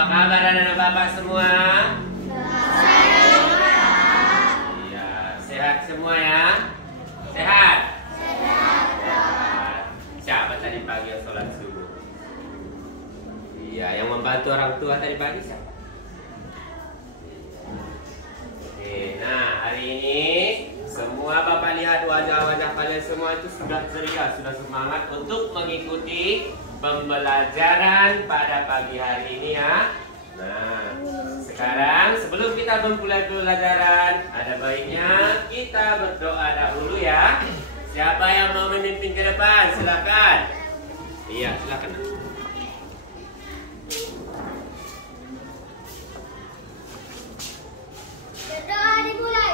Apa kabar anak-anak Bapak semua? Iya, sehat semua ya? Sehat? Sehat. Siapa tadi pagi yang sholat subuh? Iya, yang membantu orang tua tadi pagi siapa? Oke, nah hari ini semua Bapak lihat wajah-wajah kalian semua itu sudah ceria, sudah semangat untuk mengikuti pembelajaran pada pagi hari ini ya. Nah, sekarang sebelum kita memulai pembelajaran, ada baiknya kita berdoa dahulu ya. Siapa yang mau memimpin ke depan? Silakan. Iya, silakan. Berdoa dimulai.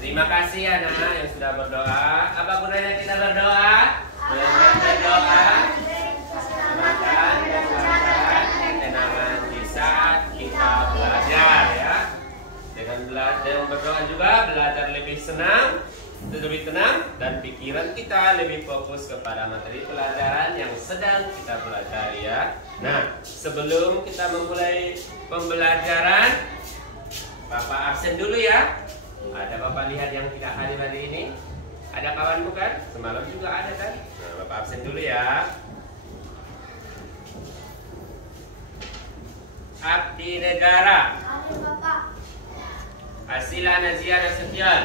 Terima kasih anak yang sudah berdoa. Apa gunanya kita berdoa? Dengan berdoa keselamatan dan ketenangan di saat kita belajar ya. Dengan berdoa juga belajar lebih senang, lebih tenang, dan pikiran kita lebih fokus kepada materi pelajaran yang sedang kita pelajari ya. Nah, sebelum kita memulai pembelajaran, Bapak absen dulu ya. Ada Bapak lihat yang tidak hadir hari ini? Ada kawan bukan? Semalam juga ada kan? Nah, Bapak absen dulu ya. Abdi negara. Hadir Bapak. Asila Nazia Nasution.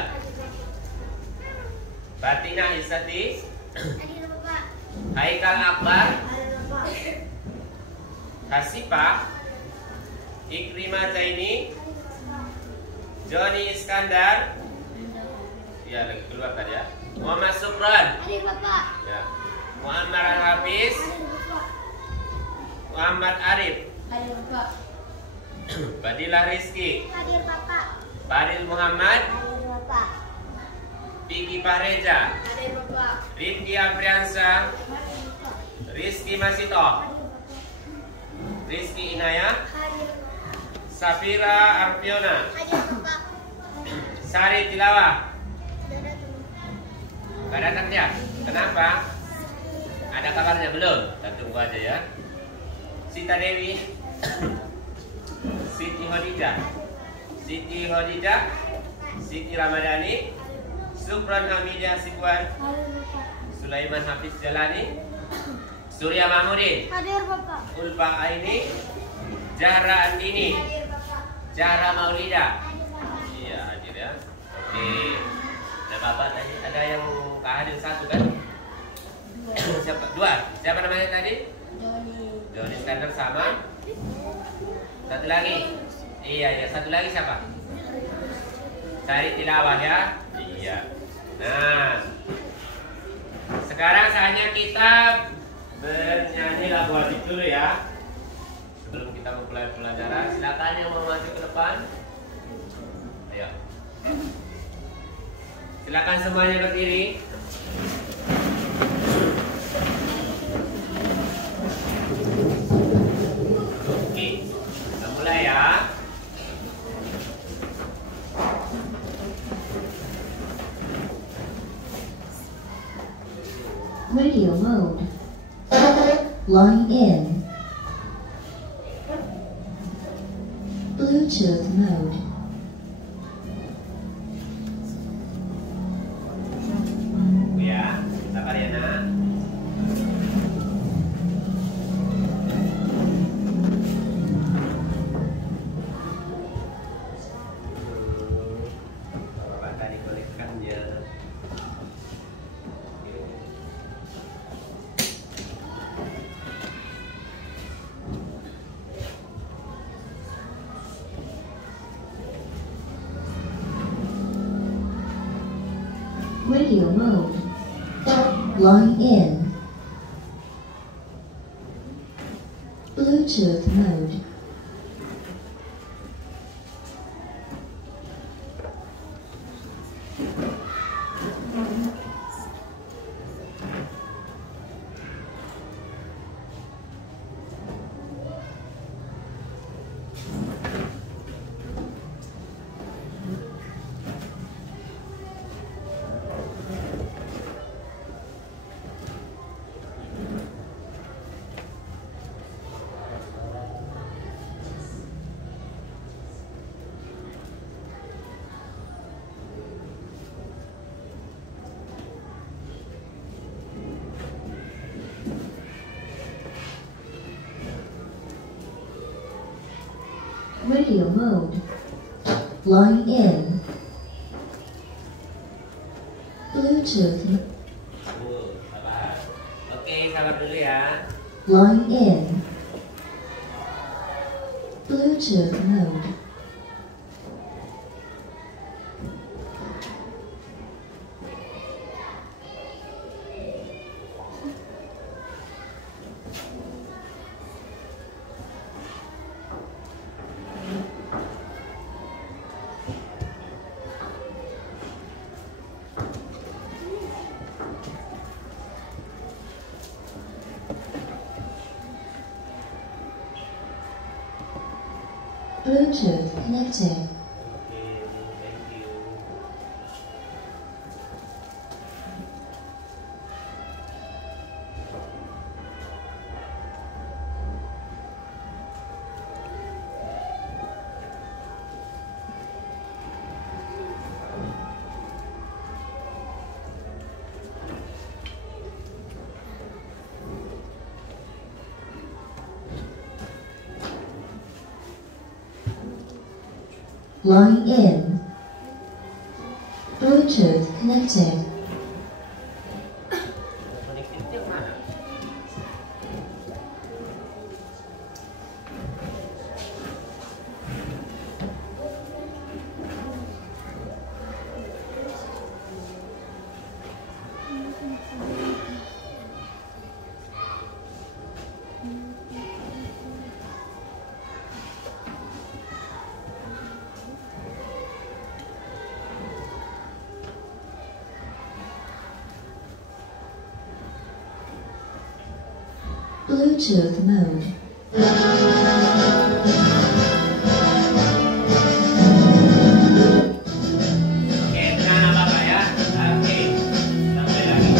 Batina Isati. Hadir Bapak. Haikal Akbar. Hadir Bapak. Hasipa. Ikrimah Zaini. Joni Iskandar. Ya, lagi keluar tadi ya. Muhammad Supran. Hadir Bapak. Ya. Muhammad Al-Hafiz. Hadir Bapak. Muhammad Arif. Hadir Bapak. Badilah Rizki. Hadir Bapak. Badil Muhammad. Hadir Bapak. Piki Pareja. Hadir Bapak. Rifki Apriansa. Hadir Bapak. Rizki Masito. Hadir Bapak. Rizki Inayah. Hadir Bapak. Safira Arpiona. Hadir Bapak. Sari Tilawah. Sudah datang. Gak datang dia? Kenapa? Ada kabarnya belum? Kita tunggu aja ya. Sita Dewi. Siti Hodijah. Siti Hodijah. Siti Ramadhani. Supran Hamidah Sikwan. Hadir Bapak. Sulaiman Hafiz Jalani. Surya Mahmudin. Hadir Bapak. Ulfa Aini. Zahra Andini. Hadir Bapak. Zahra Maulida. Hadir Bapak. Iya hadir ya. Oke. Nah Bapak tadi ada yang hadir satu kan? Siapa? Dua. Siapa namanya tadi? Joni Iskandar sama. Satu lagi. Iya ya. Satu lagi siapa? Sari Tilawah ya. Iya. Nah. Sekarang saatnya kita bernyanyi lagu wajib dulu ya. Sebelum kita memulai pelajaran, silakan yang mau maju ke depan. Ayo. Silakan semuanya berdiri. Oke, kita mulai ya. Radio mode. Line in. Bluetooth mode. Ya, sabar ya nak. Bapak tadi kolekkan ya. Radio mode. Line in. Bluetooth mode. Radio mode. Line in. Bluetooth. Sabar. Oke, sabar dulu ya. Line in. Bluetooth mode. Bluetooth connected. Oke, thank you. Line in. Bluetooth connected. Connected yang mana? Bluetooth mode. Oke, tenang apa ya? Oke, sampai lagi.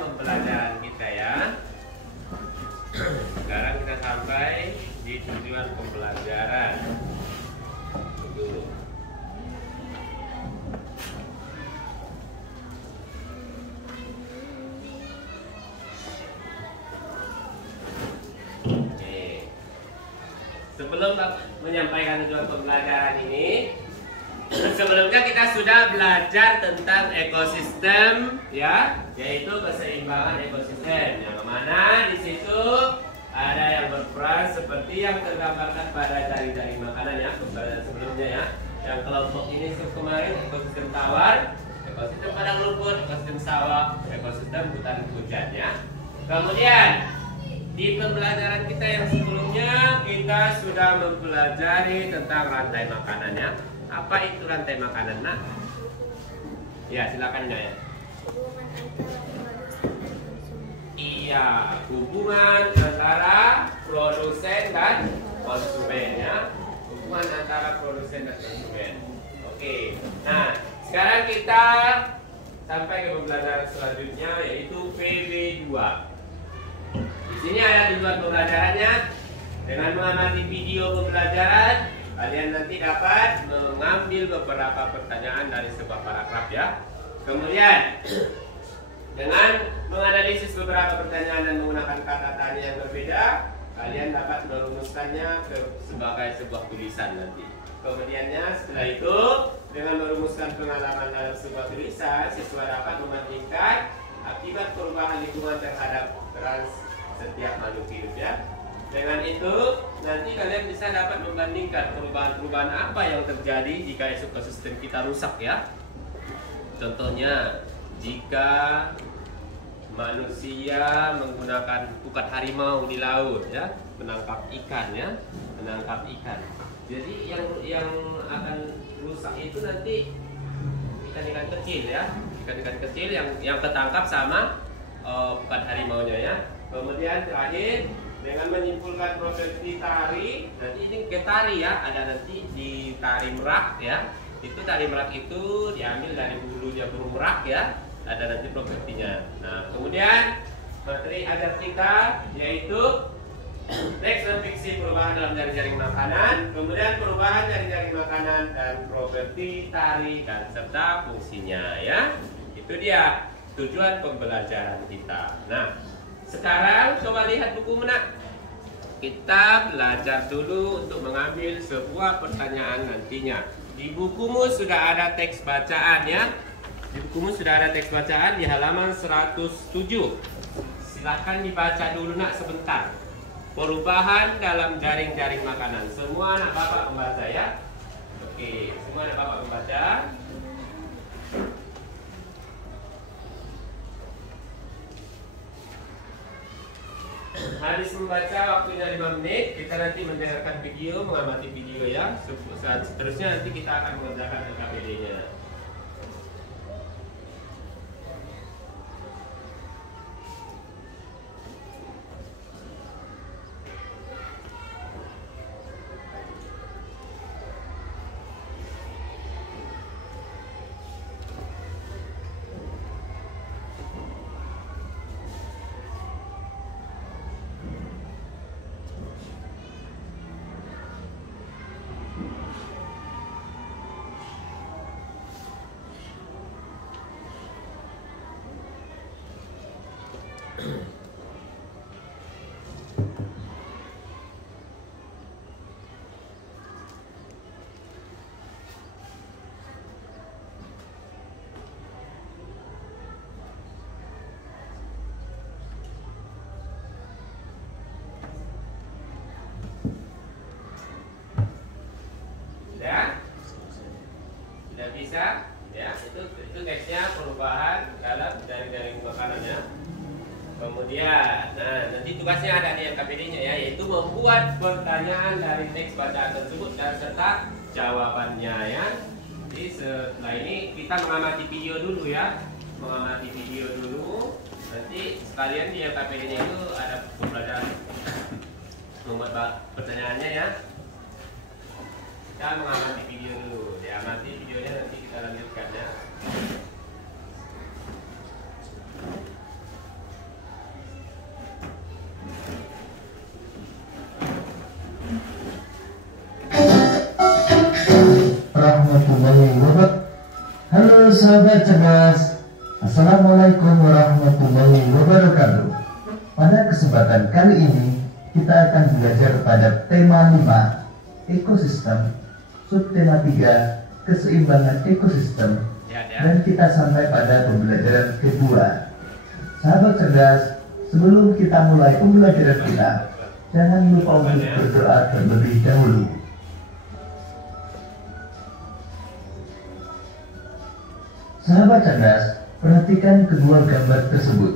pembelajaran kita ya. Sekarang kita sampai di tujuan pembelajaran. Tunggu. Oke. Sebelum menyampaikan tujuan pembelajaran ini, sebelumnya kita sudah belajar tentang ekosistem, ya, yaitu keseimbangan ekosistem. Yang mana di situ ada yang berperan seperti yang tergambarkan pada jari-jari makanan ya, pembelajaran sebelumnya ya. Yang kelompok ini kemarin ekosistem tawar, ekosistem padang rumput, ekosistem sawah, ekosistem hutan hujan ya. Kemudian di pembelajaran kita yang sebelumnya kita sudah mempelajari tentang rantai makanan ya. Apa itu rantai makanan, nak? Ya, silakan ya. Hubungan antara manusia dan konsumen. Iya, hubungan produsen dan konsumen ya. Hubungan antara produsen dan konsumen. Oke. Nah, sekarang kita sampai ke pembelajaran selanjutnya yaitu PB2. Di sini ada tujuan pembelajarannya. Dengan mengamati video pembelajaran, kalian nanti dapat mengambil beberapa pertanyaan dari sebuah paragraf ya. Kemudian dengan menganalisis beberapa pertanyaan dan menggunakan kata tanya yang berbeda, kalian dapat merumuskannya sebagai sebuah tulisan nanti. Kemudiannya setelah itu dengan merumuskan pengalaman dalam sebuah tulisan, siswa dapat membandingkan akibat perubahan lingkungan terhadap setiap makhluk hidup ya. Dengan itu nanti kalian bisa dapat membandingkan perubahan-perubahan apa yang terjadi jika ekosistem kita rusak ya. Contohnya jika manusia menggunakan pukat harimau di laut ya, menangkap ikan ya, menangkap ikan. Jadi yang akan rusak itu nanti ikan-ikan kecil ya, ikan-ikan kecil yang ketangkap sama pukat harimaunya ya. Kemudian terakhir dengan menyimpulkan properti tari, nanti ini ke tari ya, ada nanti di tari merak ya. Itu tari merak itu diambil dari bulunya burung merak ya, ada nanti propertinya. Nah kemudian materi ajar kita yaitu teks dan fiksi perubahan dalam jaring-jaring makanan, kemudian perubahan jaring-jaring makanan dan properti tari dan serta fungsinya ya. Itu dia tujuan pembelajaran kita. Nah sekarang coba lihat buku nak. Kita belajar dulu untuk mengambil sebuah pertanyaan nantinya. Di bukumu sudah ada teks bacaan ya. Di bukumu sudah ada teks bacaan di halaman 107. Silahkan dibaca dulu nak sebentar. Perubahan dalam jaring-jaring makanan. Semua anak bapak membaca ya. Oke, semua anak bapak membaca. Habis membaca waktunya 5 menit, kita nanti mendengarkan video, mengamati video ya. Seterusnya nanti kita akan mengerjakan LKPD-nya. Bisa ya, itu teksnya perubahan dalam jaring-jaring makanannya. Kemudian nanti tugasnya ada di LKPD-nya ya, yaitu membuat pertanyaan dari teks bacaan tersebut dan serta jawabannya ya. Jadi setelah ini kita mengamati video dulu ya, mengamati video dulu. Nanti sekalian di LKPD-nya itu ada pembelajaran membuat pertanyaannya ya. Kita mengamati video dulu, diamati videonya nanti kita lanjutkan ya. Warahmatullahi wabarakatuh. Halo sahabat cerdas, Assalamualaikum warahmatullahi wabarakatuh. Pada kesempatan kali ini kita akan belajar pada tema 5 ekosistem, subtema 3 keseimbangan ekosistem, dan kita sampai pada pembelajaran kedua. Sahabat cerdas, sebelum kita mulai pembelajaran kita, jangan lupa untuk berdoa terlebih dahulu. Sahabat cerdas, perhatikan kedua gambar tersebut.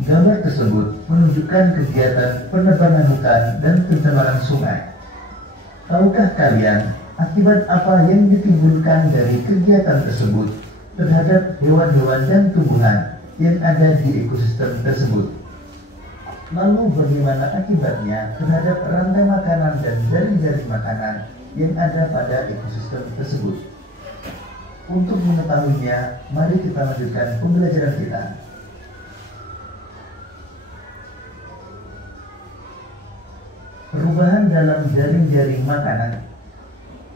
Gambar tersebut menunjukkan kegiatan penebangan hutan dan pencemaran sungai. Tahukah kalian akibat apa yang ditimbulkan dari kegiatan tersebut terhadap hewan-hewan dan tumbuhan yang ada di ekosistem tersebut? Lalu bagaimana akibatnya terhadap rantai makanan dan jaring-jaring makanan yang ada pada ekosistem tersebut? Untuk mengetahuinya, mari kita lanjutkan pembelajaran kita. Perubahan dalam jaring-jaring makanan.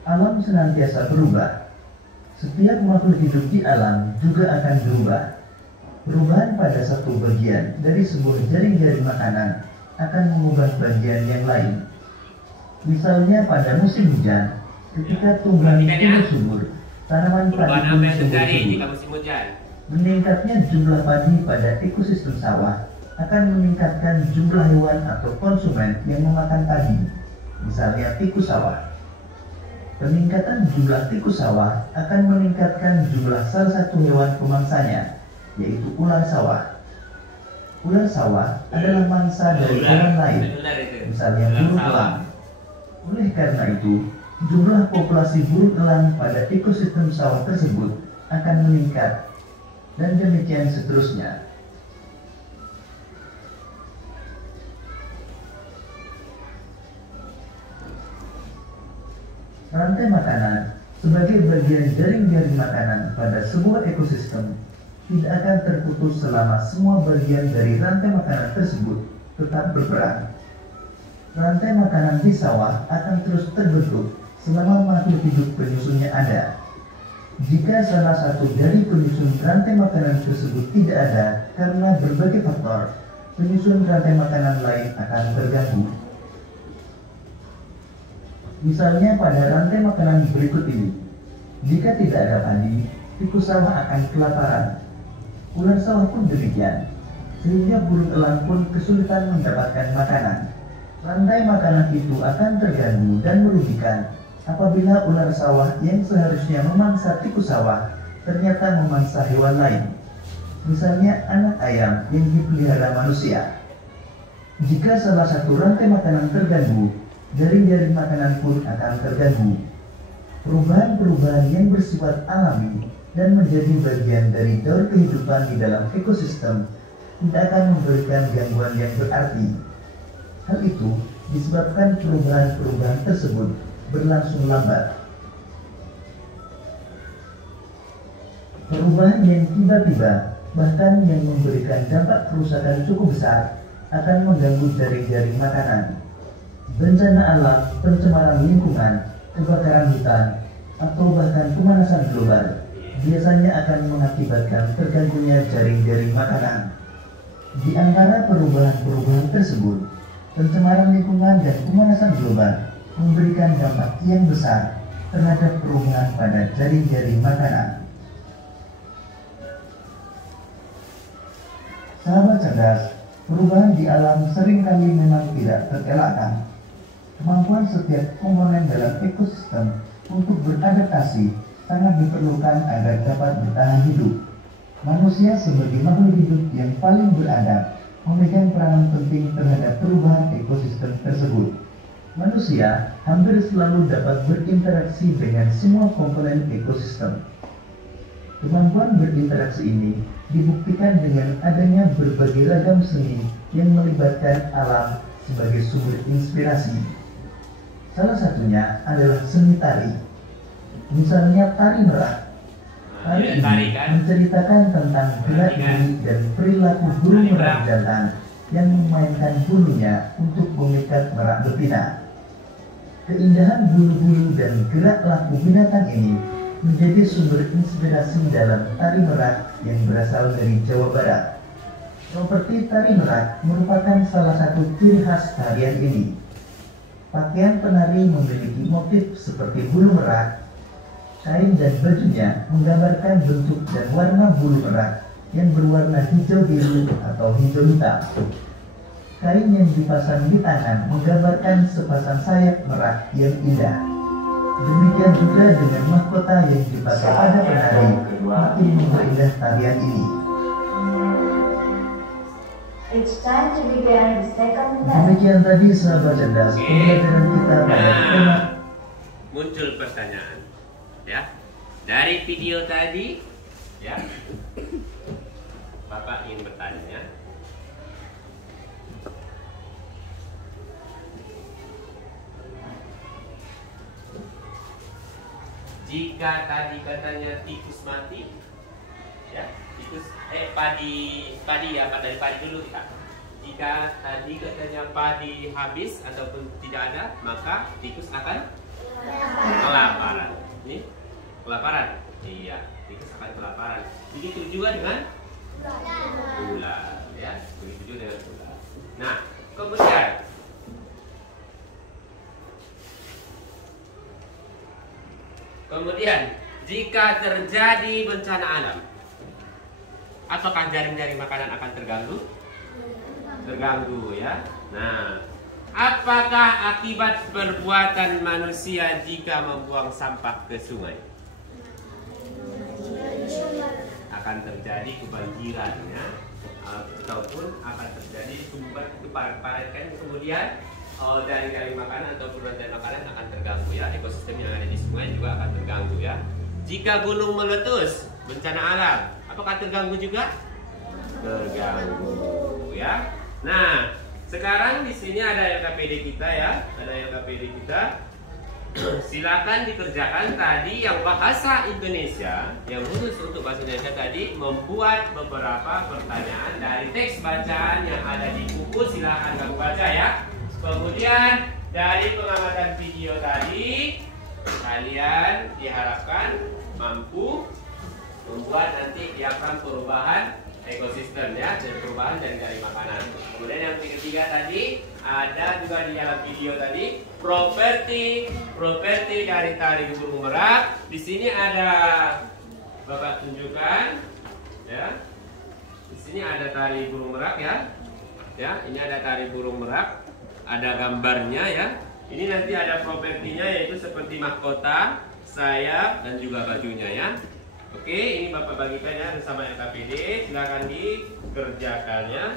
Alam senantiasa berubah. Setiap makhluk hidup di alam juga akan berubah. Perubahan pada satu bagian dari sebuah jaring-jaring makanan akan mengubah bagian yang lain. Misalnya pada musim hujan, ketika tumbuhan tumbuh subur, tanaman padi pun subur. Meningkatnya jumlah padi pada ekosistem sawah akan meningkatkan jumlah hewan atau konsumen yang memakan padi, misalnya tikus sawah. Peningkatan jumlah tikus sawah akan meningkatkan jumlah salah satu hewan pemangsanya, yaitu ular sawah. Ular sawah adalah mangsa dari hewan lain, misalnya burung elang. Oleh karena itu, jumlah populasi burung elang pada ekosistem sawah tersebut akan meningkat, dan demikian seterusnya. Rantai makanan sebagai bagian jaring-jaring makanan pada sebuah ekosistem tidak akan terputus selama semua bagian dari rantai makanan tersebut tetap berperan. Rantai makanan di sawah akan terus terbentuk selama makhluk hidup penyusunnya ada. Jika salah satu dari penyusun rantai makanan tersebut tidak ada karena berbagai faktor, penyusun rantai makanan lain akan terganggu. Misalnya pada rantai makanan berikut ini, jika tidak ada padi, tikus sawah akan kelaparan. Ular sawah pun demikian, sehingga burung elang pun kesulitan mendapatkan makanan. Rantai makanan itu akan terganggu dan merugikan apabila ular sawah yang seharusnya memangsa tikus sawah ternyata memangsa hewan lain, misalnya anak ayam yang dipelihara manusia. Jika salah satu rantai makanan terganggu, jaring-jaring makanan pun akan terganggu. Perubahan-perubahan yang bersifat alami dan menjadi bagian dari daur kehidupan di dalam ekosistem tidak akan memberikan gangguan yang berarti. Hal itu disebabkan perubahan-perubahan tersebut berlangsung lambat. Perubahan yang tiba-tiba, bahkan yang memberikan dampak kerusakan cukup besar, akan mengganggu jaring-jaring makanan. Bencana alam, pencemaran lingkungan, kebakaran hutan, atau bahkan pemanasan global biasanya akan mengakibatkan terganggunya jaring-jaring makanan. Di antara perubahan-perubahan tersebut, pencemaran lingkungan dan pemanasan global memberikan dampak yang besar terhadap perubahan pada jaring-jaring makanan. Sahabat cerdas, perubahan di alam seringkali memang tidak terelakkan. Kemampuan setiap komponen dalam ekosistem untuk beradaptasi sangat diperlukan agar dapat bertahan hidup. Manusia sebagai makhluk hidup yang paling beradab memegang peranan penting terhadap perubahan ekosistem tersebut. Manusia hampir selalu dapat berinteraksi dengan semua komponen ekosistem. Kemampuan berinteraksi ini dibuktikan dengan adanya berbagai ragam seni yang melibatkan alam sebagai sumber inspirasi. Salah satunya adalah seni tari. Misalnya tari merak. Tari ini menceritakan tentang gerak diri dan perilaku burung merak jantan yang memainkan bulunya untuk mengikat merak betina. Keindahan bulu-bulu dan gerak laku binatang ini menjadi sumber inspirasi dalam tari merak yang berasal dari Jawa Barat. Seperti tari merak merupakan salah satu ciri khas tarian ini. Pakaian penari memiliki motif seperti bulu merak. Kain dan bajunya menggambarkan bentuk dan warna bulu merak yang berwarna hijau biru atau hijau hitam. Kain yang dipasang di tangan menggambarkan sepasang sayap merak yang indah. Demikian juga dengan mahkota yang dipakai pada penari, makin memperindah tarian ini. Demikian tadi sahabat cerdas pembelajaran kita pada tema. Muncul pertanyaan, ya, dari video tadi, ya, Bapak ingin bertanya, Jika tadi katanya tikus mati, ya, tikus padi ya, dari padi dulu kita. Jika tadi katanya padi habis ataupun tidak ada, maka tikus akan kelaparan. Ini kelaparan. Iya, tikus akan kelaparan. Begitu juga dengan ular, ya. Begitu juga dengan ular. Nah, kemudian jika terjadi bencana alam, apakah jaring-jaring makanan akan terganggu? Terganggu, ya. Nah, apakah akibat perbuatan manusia jika membuang sampah ke sungai? Akan terjadi kebanjiran, ya, ataupun akan terjadi sumber keparat-paratan, kemudian jaring-jaring makanan ataupun rantai makanan akan terganggu, ya. Ekosistem yang ada di sungai juga akan terganggu, ya. Jika gunung meletus, bencana alam, apakah terganggu juga? Terganggu, ya. Nah, sekarang di sini ada LKPD kita, ya. Ada LKPD kita. Silakan dikerjakan tadi yang bahasa Indonesia, yang khusus untuk bahasa Indonesia tadi, membuat beberapa pertanyaan dari teks bacaan yang ada di buku. Silakan kamu baca, ya. Kemudian dari pengamatan video tadi, kalian diharapkan mampu membuat nanti diagram perubahan ekosistem, ya, dan perubahan dari makanan. Kemudian yang ketiga tadi ada juga di dalam video tadi properti dari tari burung merak. Di sini ada Bapak tunjukkan, ya. Di sini ada tari burung merak, ya. Ya, ini ada tari burung merak. Ada gambarnya, ya. Ini nanti ada propertinya, yaitu seperti mahkota, sayap, dan juga bajunya, ya. Oke, ini Bapak bagikan, ya, bersama LKPD. Silakan dikerjakannya.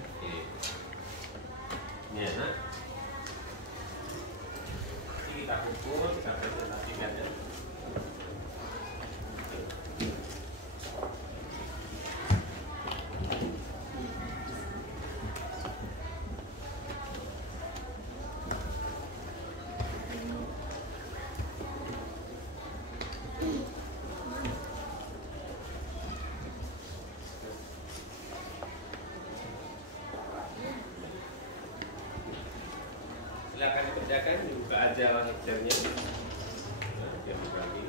Oke. Ini, ya. Ini kita pukul, kita presentasikan, ya. Silakan dikerjakan, dibuka aja lecture-nya. Nah, dia bagi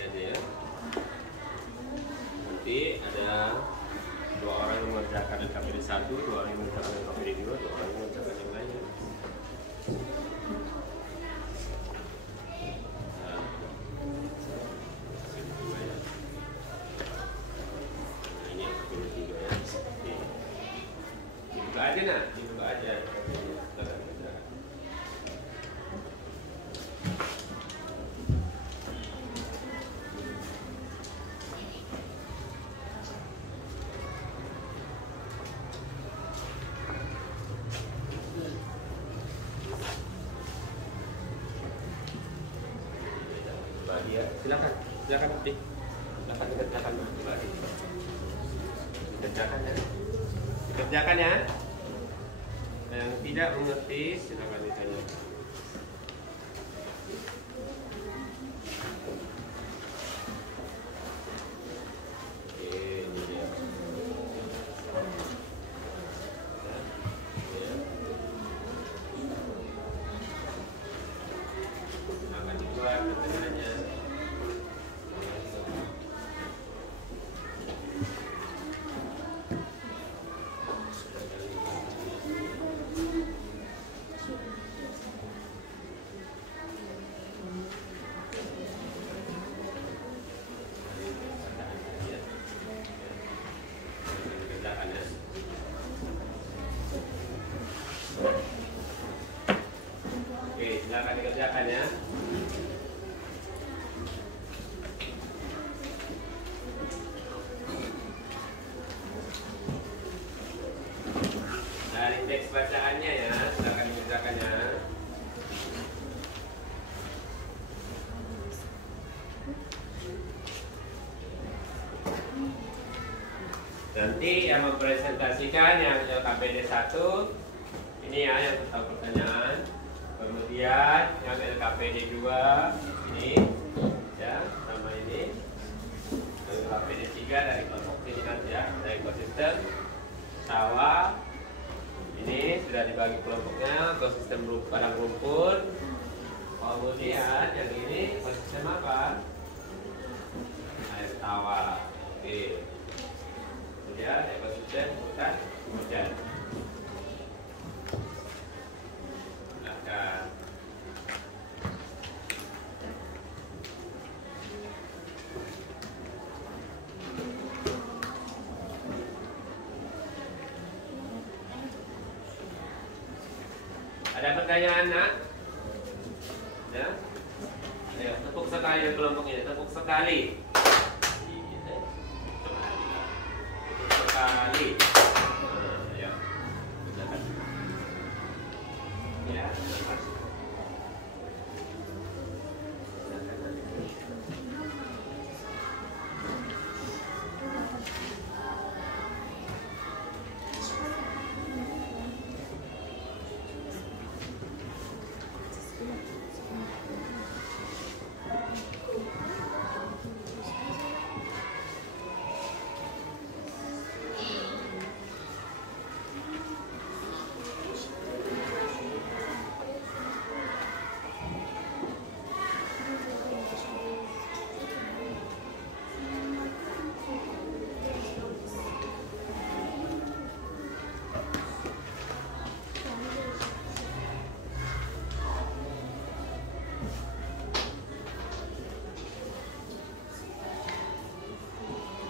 aja, ya. Nanti ada 2 orang yang mengerjakan LKPD 1, 2 orang yang mengerjakan LKPD 2, 2 orang yang mengerjakan yang lainnya. Nah, ini yang kedua, ya. Dibuka aja, nah, dibuka aja. Silakan nanti. Silakan dikerjakan, dikerjakan, ya. Dikerjakan, ya. Yang tidak mengerti silakan ditanya. Oke, ini dia. Silakan dibuat pertanyaannya. Oke, silakan dikerjakan, ya. Dari teks bacaannya, ya, silakan dikerjakannya. Nanti yang mempresentasikan yang LKPD 1 ini, ya, yang tentang pertanyaan. Kemudian yang LKPD 2 ini ya, sama ini. LKPD 3 dari kelompok minat ya, dari ekosistem sawah. Ini sudah dibagi kelompoknya, ekosistem padang rumput. Kemudian yang ini ekosistem apa? Air tawar. Oke. Kemudian ekosistem hutan hujan. Silakan. Ada pertanyaan, Nak? Ya? Ayo, tepuk sekali yang kelompok ini, tepuk sekali. Tepuk sekali. Ya. Ya, lepas.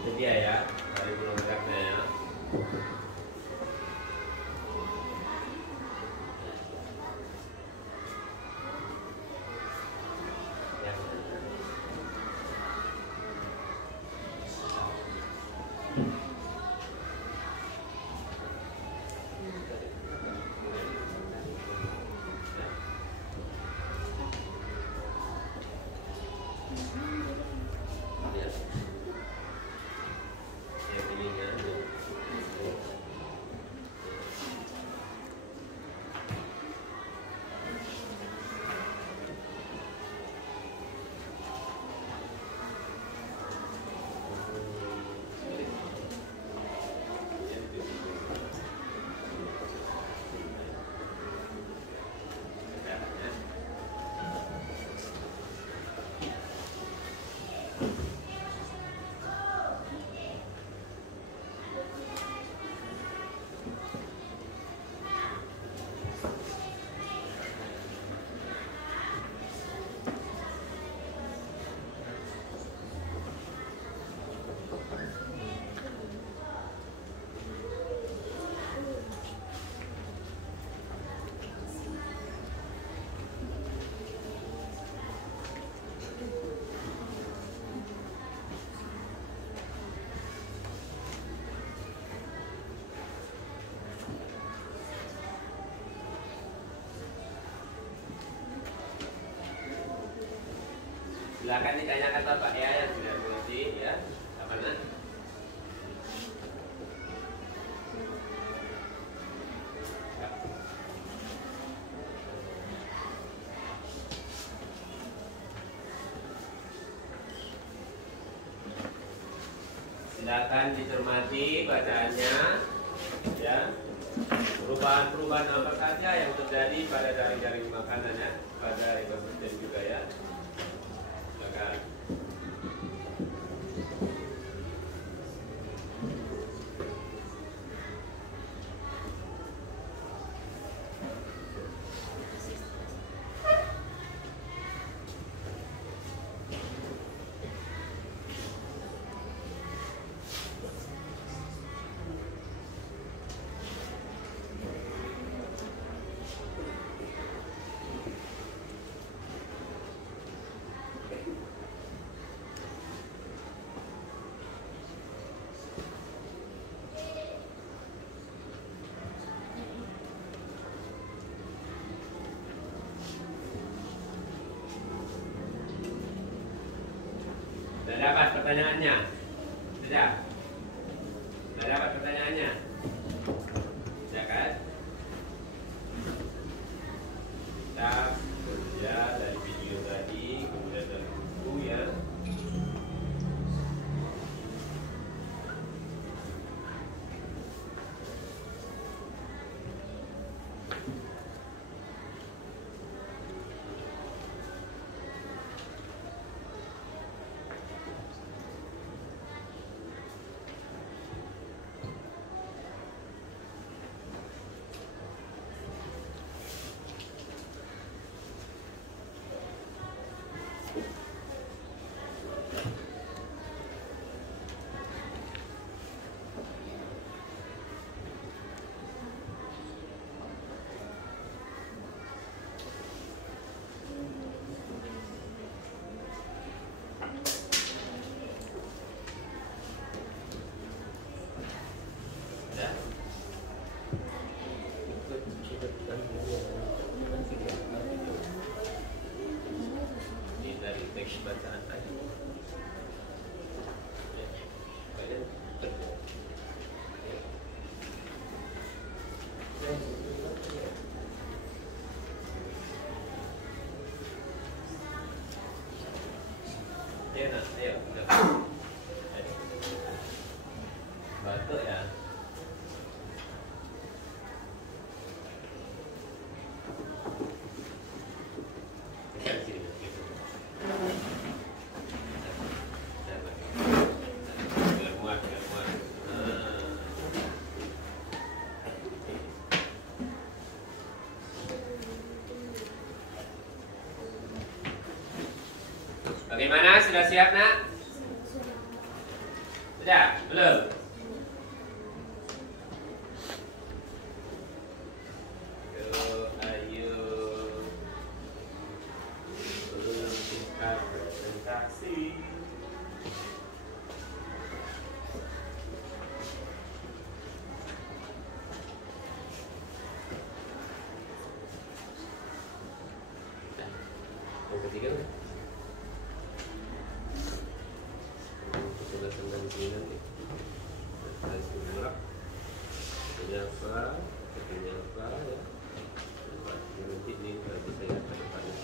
Itu dia ya, dari burung meraknya ya. Silakan ditanyakan Bapak ya yang sudah mengerti ya. Apa nak? Silakan dicermati bacaannya ya. Perubahan-perubahan apa saja yang terjadi pada jaring-jaring makanan ya, pada ekosistem juga ya. Silakan. Sudah dapat pertanyaannya? Sudah? Sudah dapat pertanyaannya? Sudah kan? Sudah. enak. Ayo, udah. Batuk ya. Bagaimana? Sudah siap, Nak? Sudah? Belum? Ayo. Belum kita presentasi. Yang ketiga udah. Di sini nanti apa ya, nanti ini nanti saya ke depannya.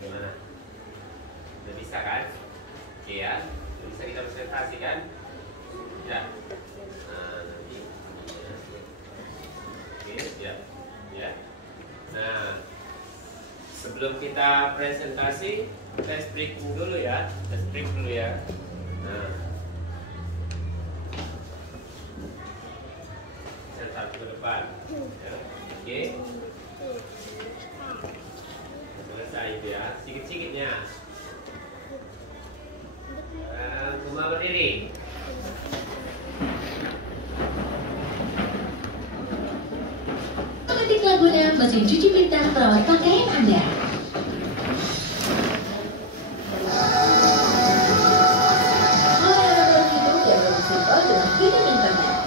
Gimana? Udah bisa kan? Iya, udah bisa kita presentasi kan? Ya. Nah, nanti oke, ya. Ya. Nah, sebelum kita presentasi, tes breaking dulu ya. Tes break dulu ya. Nah. Satu ke depan. Ya. Oke. Selesai ya, sedikit-sedikitnya. Semua berdiri. Ketik lagunya mesin cuci pintar perawat pakaian Anda. Mulai hidup yang lebih simpel dengan hidup internet.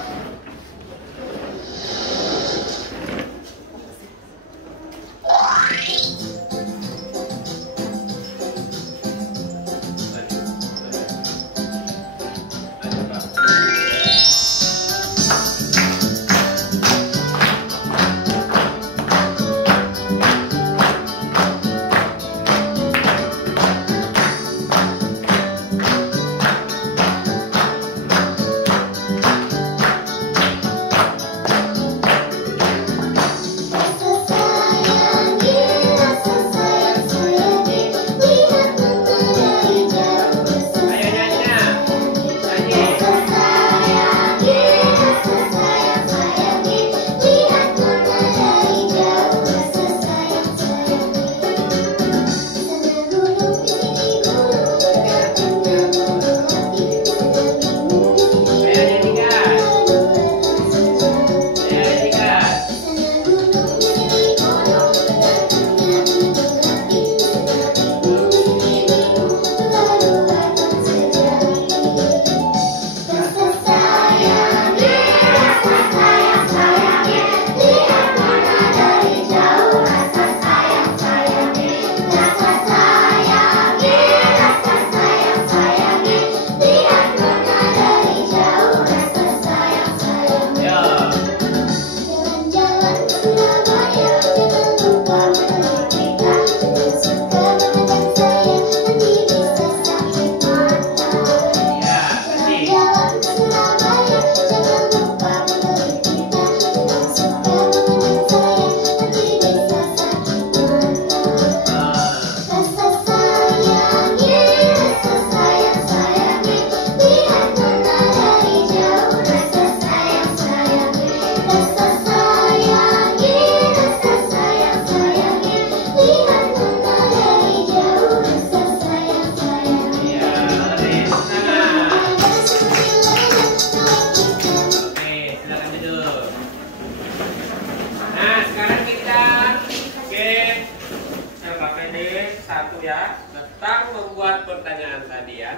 tentang membuat pertanyaan tadi ya.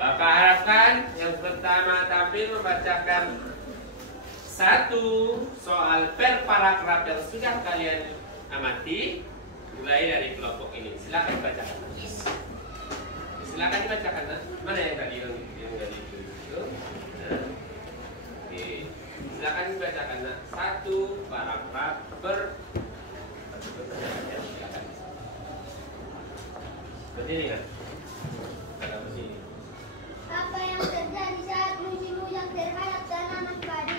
Bapak harapkan yang pertama tampil membacakan satu soal per paragraf yang sudah kalian amati, mulai dari kelompok ini. Silakan bacakan. Silakan dibacakan. Mana yang tadi yang tadi itu? Oke. Silakan dibacakan satu paragraf per pertanyaan. Silakan. Berdiri kan? Ada berdiri. Apa yang terjadi saat musim hujan terhadap tanaman padi?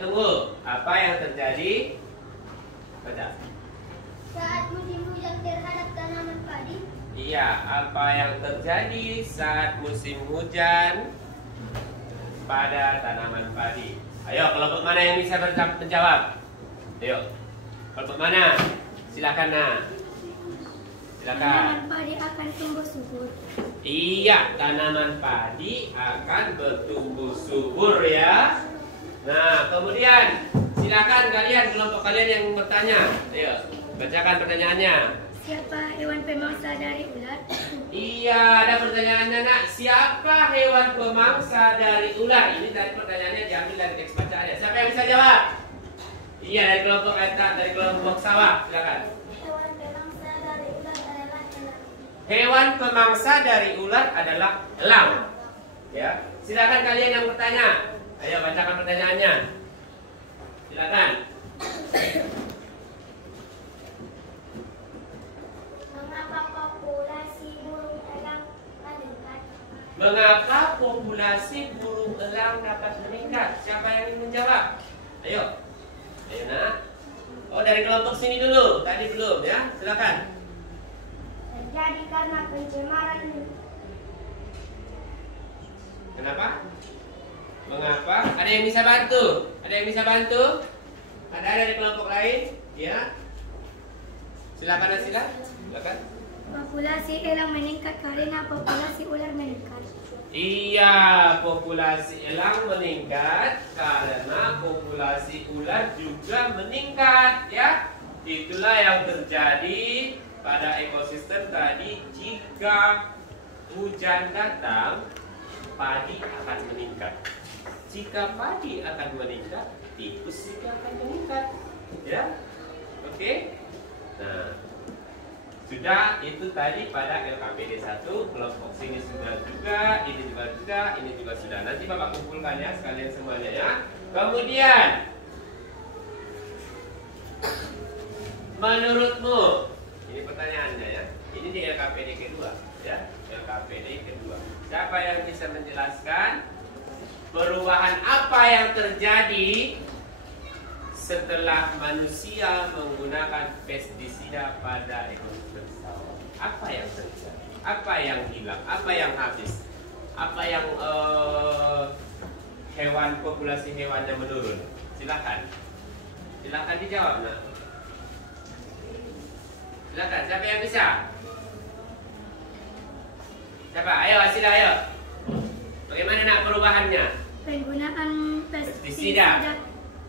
Tunggu. Apa yang terjadi? Baca. Saat musim hujan terhadap tanaman padi? Iya, apa yang terjadi saat musim hujan pada tanaman padi? Ayo, kelompok mana yang bisa menjawab? Ayo, kelompok mana? Silakan nah. Silakan. Tanaman padi akan tumbuh subur. Iya, tanaman padi akan bertumbuh subur ya. Nah, kemudian silakan kalian kelompok kalian yang bertanya. Ayo, bacakan pertanyaannya. Siapa hewan pemangsa dari ular? Iya, ada pertanyaannya nak. Siapa hewan pemangsa dari ular? Ini tadi pertanyaannya diambil dari teks bacaannya. Siapa yang bisa jawab? Iya, dari kelompok eta, dari kelompok sawah. Silakan. Hewan pemangsa dari ular adalah elang. Hewan pemangsa dari ular adalah elang. Ya, silakan kalian yang bertanya. Ayo bacakan pertanyaannya. Silakan. Mengapa populasi burung elang meningkat? Mengapa populasi burung elang dapat meningkat? Siapa yang ingin menjawab? Ayo. Ayo nak. Oh, dari kelompok sini dulu. Tadi belum ya. Silakan. Terjadi karena pencemaran. Kenapa? Mengapa? Ada yang bisa bantu? Ada yang bisa bantu? Ada dari kelompok lain? Ya. Silakan silakan. Populasi elang meningkat karena populasi ular meningkat. Iya, populasi elang meningkat karena populasi ular juga meningkat, ya. Itulah yang terjadi pada ekosistem tadi. Jika hujan datang, padi akan meningkat. Jika padi akan meningkat, tikus juga akan meningkat, ya. Oke. Nah, sudah itu tadi pada LKPD 1, kelompok sini sudah juga, ini juga sudah. Nanti Bapak kumpulkan ya sekalian semuanya ya. Kemudian menurutmu, ini pertanyaannya ya. Ini di LKPD kedua ya, LKPD kedua. Siapa yang bisa menjelaskan perubahan apa yang terjadi setelah manusia menggunakan pestisida pada ekosistem sawah? Apa yang terjadi? Apa yang hilang? Apa yang habis? Apa yang hewan, populasi hewannya menurun? Silakan. Silakan dijawab nak. Silakan. Siapa yang bisa? Siapa? Ayo, Asida, ayo. Bagaimana nak perubahannya? Penggunaan Pestisida. pestisida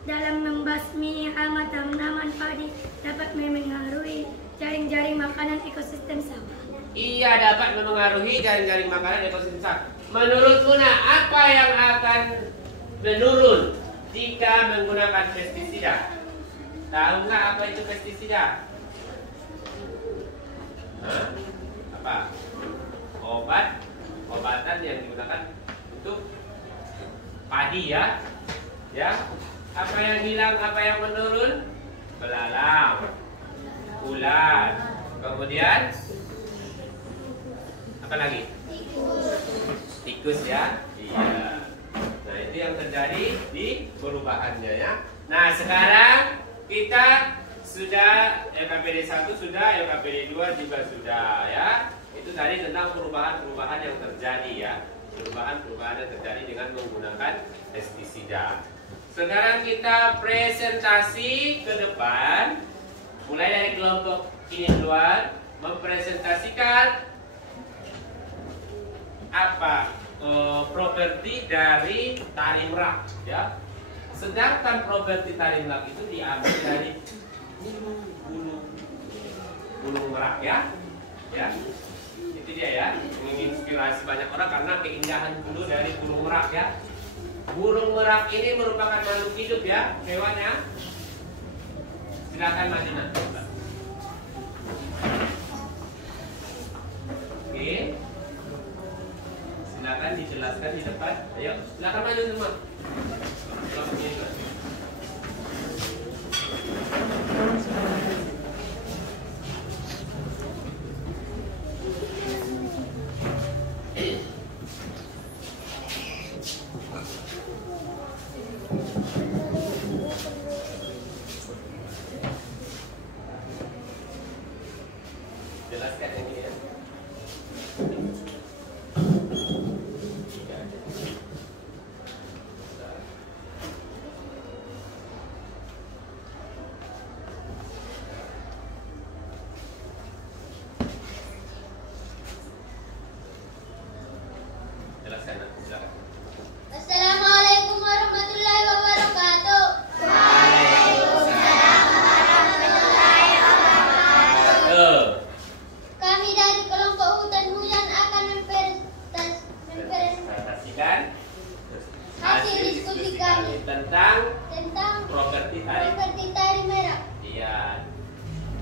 dalam membasmi hama tanaman padi dapat memengaruhi jaring-jaring makanan ekosistem sawah. Iya, dapat memengaruhi jaring-jaring makanan ekosistem sawah. Menurutmu nak, apa yang akan menurun jika menggunakan pestisida? Tahu nggak apa itu pestisida? Hah? Apa? Obatan yang digunakan untuk padi ya. Ya. Apa yang hilang, apa yang menurun? Belalang, ulat. Kemudian apa lagi? Tikus ya. Iya. Nah, itu yang terjadi di perubahannya ya. Nah, sekarang kita sudah LKPD 1 sudah, LKPD 2 juga sudah ya. Itu tadi tentang perubahan-perubahan yang terjadi ya. Perubahan-perubahan yang terjadi dengan menggunakan pestisida. Sekarang kita presentasi ke depan. Mulai dari kelompok ini duluan, mempresentasikan apa properti dari tarim rak ya. Sedangkan properti tarim rak itu diambil dari bulu merak ya. Ya. menginspirasi banyak orang karena keindahan dulu dari burung merak ya. Burung merak ini merupakan makhluk hidup ya, hewannya. Silakan maju nak. Oke. Silakan dijelaskan di depan. Ayo, silakan maju semua. Jelaskan ini ya. Jelaskan, silakan. Assalamualaikum warahmatullahi wabarakatuh. Kami dari kelompok hutan hujan akan Presentasikan hasil diskusi kami tentang properti properti tari. tari merah. Iya.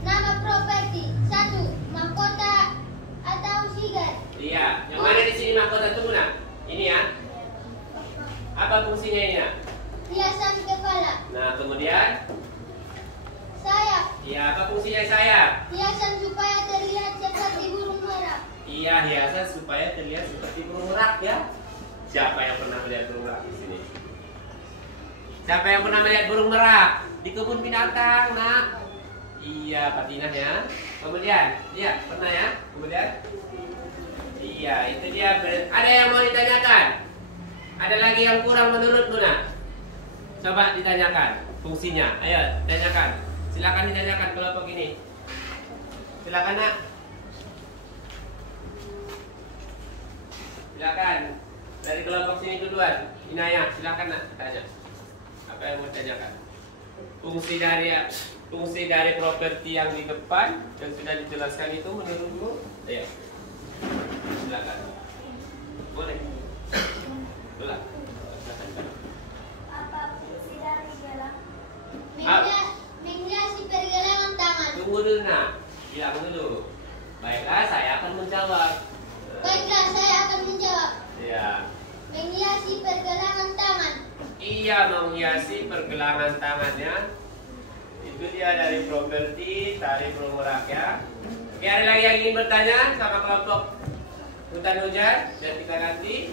Nama properti 1. Mahkota atau sigar. Iya. Yang mana di sini mahkota itu nak? Ini ya. Apa fungsinya ini nak? Hiasan kepala. Nah kemudian, Sayap. iya apa fungsinya sayap? Hiasan supaya terlihat seperti burung merah. Iya hiasan supaya terlihat seperti burung merak ya. Siapa yang pernah melihat burung merak di sini? Siapa yang pernah melihat burung merak di kebun binatang nak? Iya Patinah ya. Kemudian, iya pernah ya. Kemudian, iya itu dia. Ada yang mau ditanyakan? Ada lagi yang kurang menurutmu nak? Coba ditanyakan fungsinya. Ayo tanyakan. Silakan ditanyakan kelompok ini. Silakan nak. Silakan dari kelompok sini duluan. Inayah, silakan nak tanya. Apa yang mau tanyakan? Fungsi dari properti yang di depan yang sudah dijelaskan itu menurutmu? Ayo. Silakan. Boleh. Boleh. Apa fungsi dari gelang? Menghiasi pergelangan tangan. Tunggu dulu nak. Bilang dulu. Baiklah, saya akan menjawab. Baiklah, saya akan menjawab. Ya. Menghiasi pergelangan tangan. Iya, menghiasi pergelangan tangannya. Itu dia dari properti tari burung merak ya. Oke, ada lagi yang ingin bertanya sama kelompok hutan hujan dan kita ganti?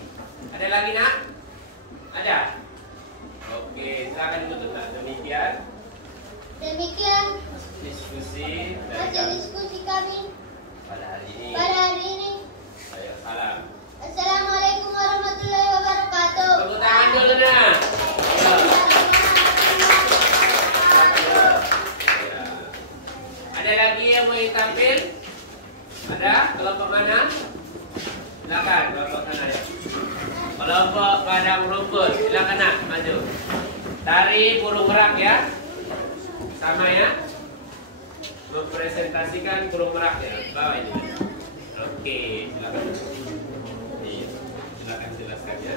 Ada lagi nak? Ada? Oke, silakan ditutup nak. Demikian diskusi dari hasil kami diskusi kami pada hari ini. Ayo, salam. Assalamualaikum warahmatullahi wabarakatuh. Tepuk tangan dulu nak. Ya. Ada lagi yang mau tampil? Ada? Kelompok mana? Silakan, kelompok sana ya. Kelompok padang rumput, silakan nak maju. Tari burung merak ya. Sama ya. Mempresentasikan burung merak ya. Bawa ini. Oke, silakan. Iya, silakan jelaskan ya.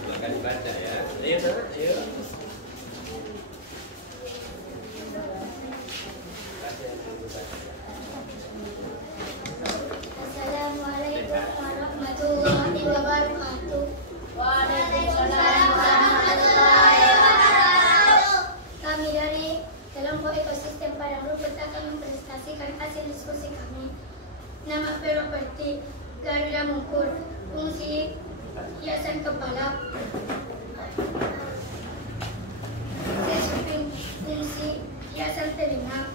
Silakan baca ya. Ayo sana, ayo. Assalamualaikum warahmatullahi wabarakatuh. Waalaikumsalam warahmatullahi wabarakatuh. Kami dari kelompok ekosistem padang rumput akan mempresentasikan hasil diskusi kami. Nama properti Garuda Mungkur, fungsi hiasan kepala. Sesuping fungsi hiasan telinga.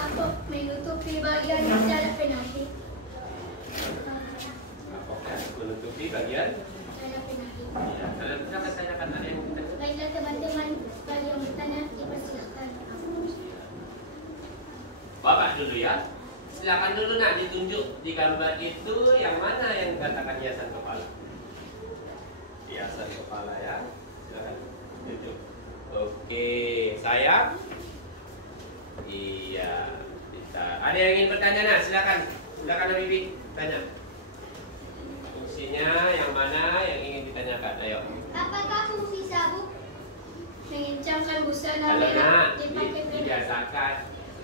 Apa menutupi bagian dalam penahi. Apakah menutupi bagian? Dalam penahi. Iya. Kalian silakan tanyakan ada yang mau bertanya? Baiklah teman-teman, bagi yang bertanya dipersilakan. Bapak dulu ya. Silakan dulu nak ditunjuk di gambar itu yang mana yang katakan hiasan kepala. Hiasan kepala ya. Silakan tunjuk. Oke, saya. Iya. Bisa. Ada yang ingin bertanya nak? Silakan. Silakan Bibi, tanya. Fungsinya yang mana yang ingin ditanyakan? Ayo. Apakah fungsi sabuk mengencangkan busana Halo merah nak, dipakai pria? dibiasakan.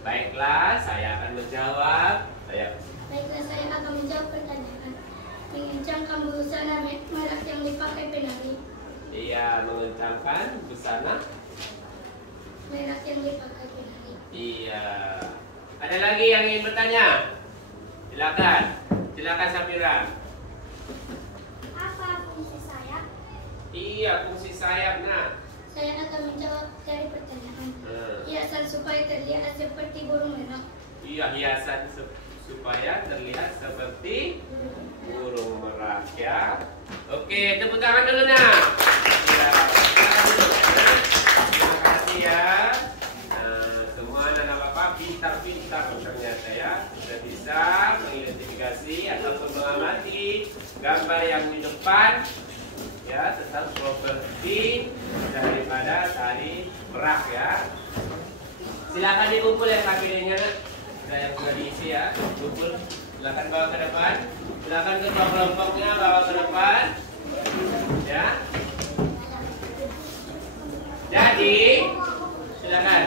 Baiklah, saya akan menjawab. Ayo. Baiklah, saya akan menjawab pertanyaan. Mengencangkan busana merah yang dipakai penari. Iya, mengencangkan busana. Merah yang dipakai penari. Iya. Ada lagi yang ingin bertanya? Silakan. Silakan Safira. Apa fungsi sayap? Iya, fungsi sayap nak. Saya akan menjawab dari pertanyaan. Hiasan supaya terlihat seperti burung merah. Iya, hiasan supaya terlihat seperti burung merak ya. Oke, tepuk tangan dulu nak. Ya, silakan dulu. Terima kasih ya. Nah, semua anak bapak pintar-pintar ternyata ya. Sudah bisa mengidentifikasi ataupun mengamati gambar yang di depan ya tentang properti daripada tari merak ya. Silakan dikumpul ya kabinetnya nak. Sudah yang sudah diisi ya, kumpul. Silakan bawa ke depan. Silakan ketua kelompoknya bawa ke depan. Ya. Jadi, silakan.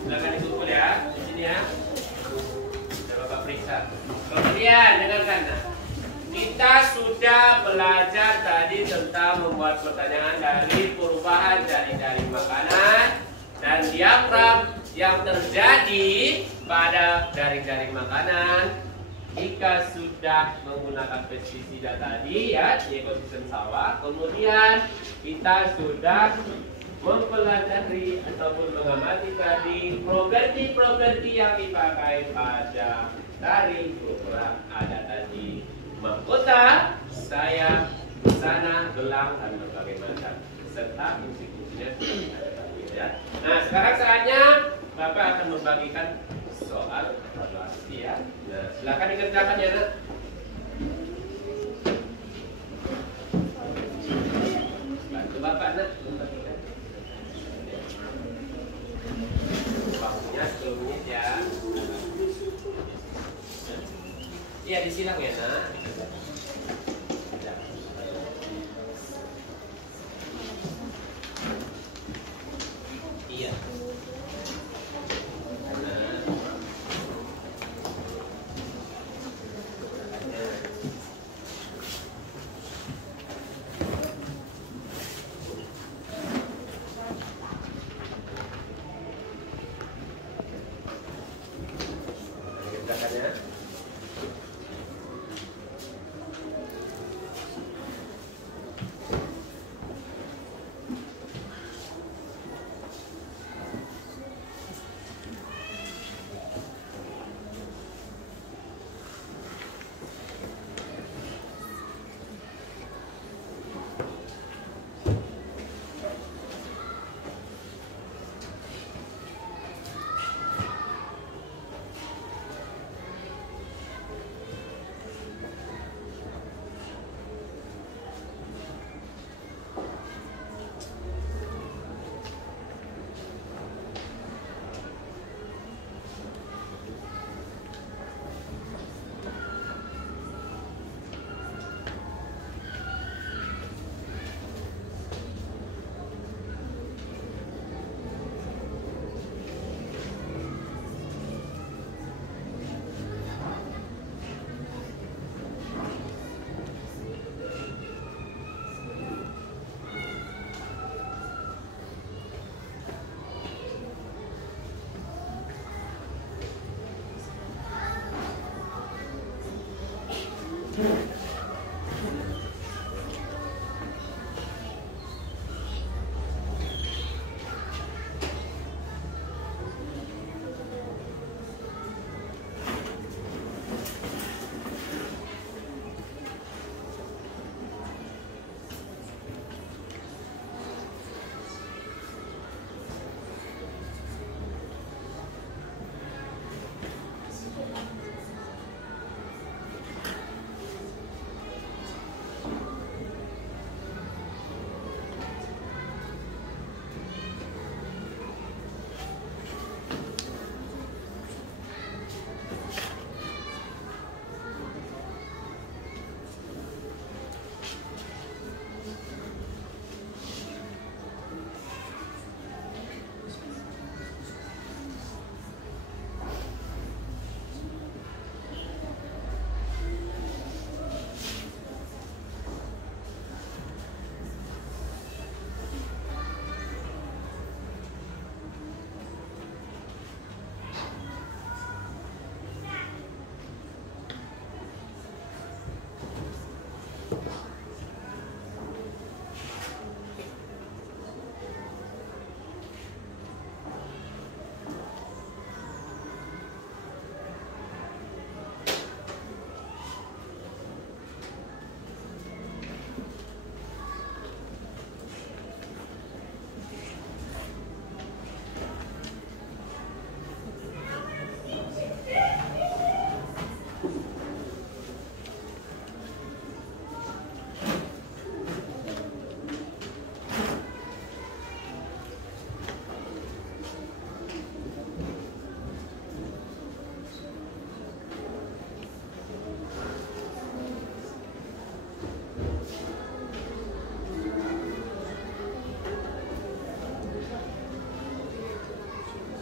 Silakan dikumpul ya di sini ya. Sudah Bapak periksa. Kemudian dengarkan nah. Kita sudah belajar tadi tentang membuat pertanyaan dari perubahan dari makanan dan diagram yang terjadi pada jaring-jaring makanan jika sudah menggunakan pestisida tadi ya di ekosistem sawah. Kemudian kita sudah mempelajari ataupun mengamati tadi properti yang dipakai pada dari ukuran ada tadi mahkota, sayap, busana, gelang dan berbagai macam serta fungsi-fungsinya ya. Nah, sekarang saatnya Bapak akan membagikan soal evaluasi ya. Nah, silakan dikerjakan ya nak. Bantu Bapak nak membagikan. Waktunya 10 menit ya. Iya, disilang ya nak. Iya.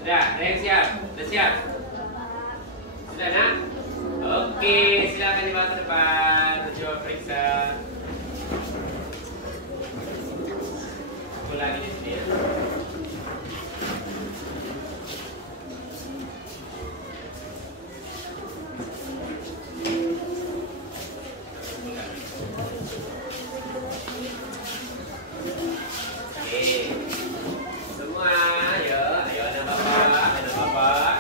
Sudah, ada yang siap? Sudah siap? Sudah nak? Oke, silakan dibawa ke depan. Coba periksa. Aku lagi di sini ya. Semua, ayo anak bapak, anak bapak.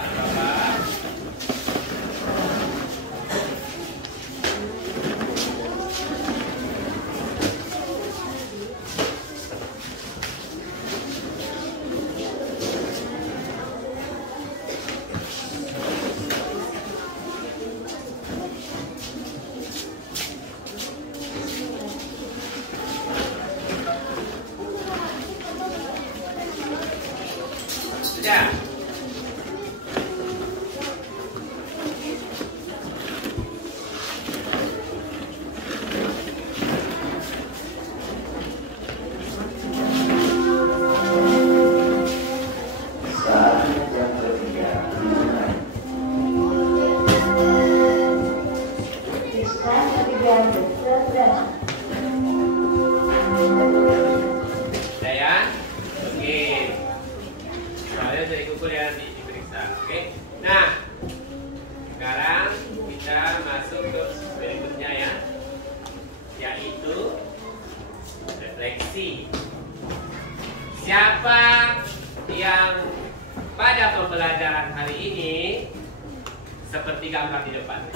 Sudah. Saatnya jam ketiga. Istana ketiga berseberangan. Sudah ya? Oke. Soalnya dari kukur yang diperiksa. Oke. Nah, sekarang kita masuk ke berikutnya ya, yaitu refleksi. Siapa yang pada pembelajaran hari ini seperti gambar di depan?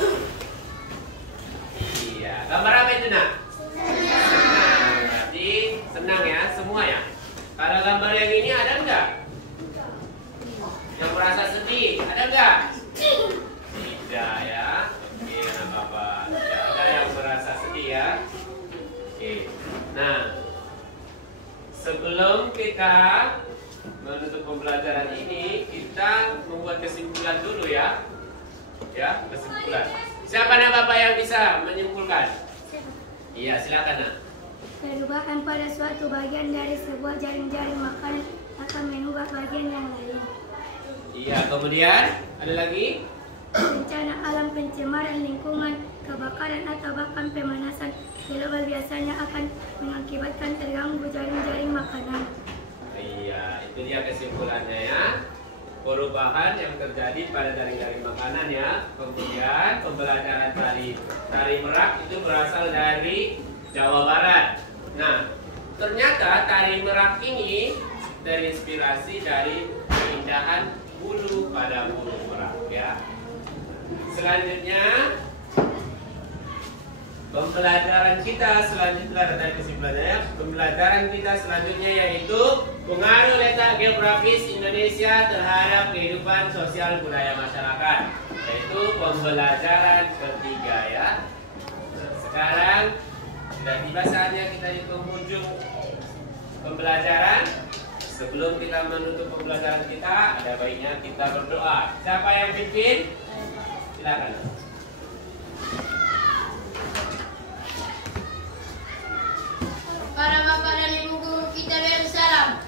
Iya, gambar apa itu nak? Senang. Berarti senang ya, semua ya. Kalau gambar yang ini ada enggak? Yang merasa sedih, ada enggak? Tidak ya. Oke, nah Bapak. Tidak ada yang merasa sedih ya. Oke. Nah, sebelum kita menutup pembelajaran ini, kita membuat kesimpulan dulu ya. Ya, kesimpulan. Siapa nak Bapak yang bisa menyimpulkan? Iya, silakan nak. Perubahan pada suatu bagian dari sebuah jaring-jaring makanan akan mengubah bagian yang lain. Iya, kemudian ada lagi? Bencana alam, pencemaran lingkungan, kebakaran atau bahkan pemanasan global biasanya akan mengakibatkan terganggu jaring-jaring makanan. Iya, itu dia kesimpulannya ya. Perubahan yang terjadi pada jaring-jaring makanan ya. Kemudian pembelajaran tari merak itu berasal dari Jawa Barat. Nah, ternyata tari merak ini terinspirasi dari keindahan bulu pada burung merak ya. Selanjutnya pembelajaran kita selanjutnya dari kesimpulannya, pembelajaran kita selanjutnya yaitu pengaruh letak geografis Indonesia terhadap kehidupan sosial budaya masyarakat, yaitu pembelajaran ketiga ya. Sekarang sudah tiba saatnya kita di penghujung pembelajaran. Sebelum kita menutup pembelajaran kita, ada baiknya kita berdoa. Siapa yang pimpin? Silakan. Para bapak dan ibu guru kita beri salam.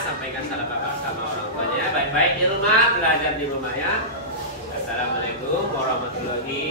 Sampaikan salam bapak sama orang tuanya. Baik-baik di rumah, belajar di rumah ya. Assalamualaikum warahmatullahi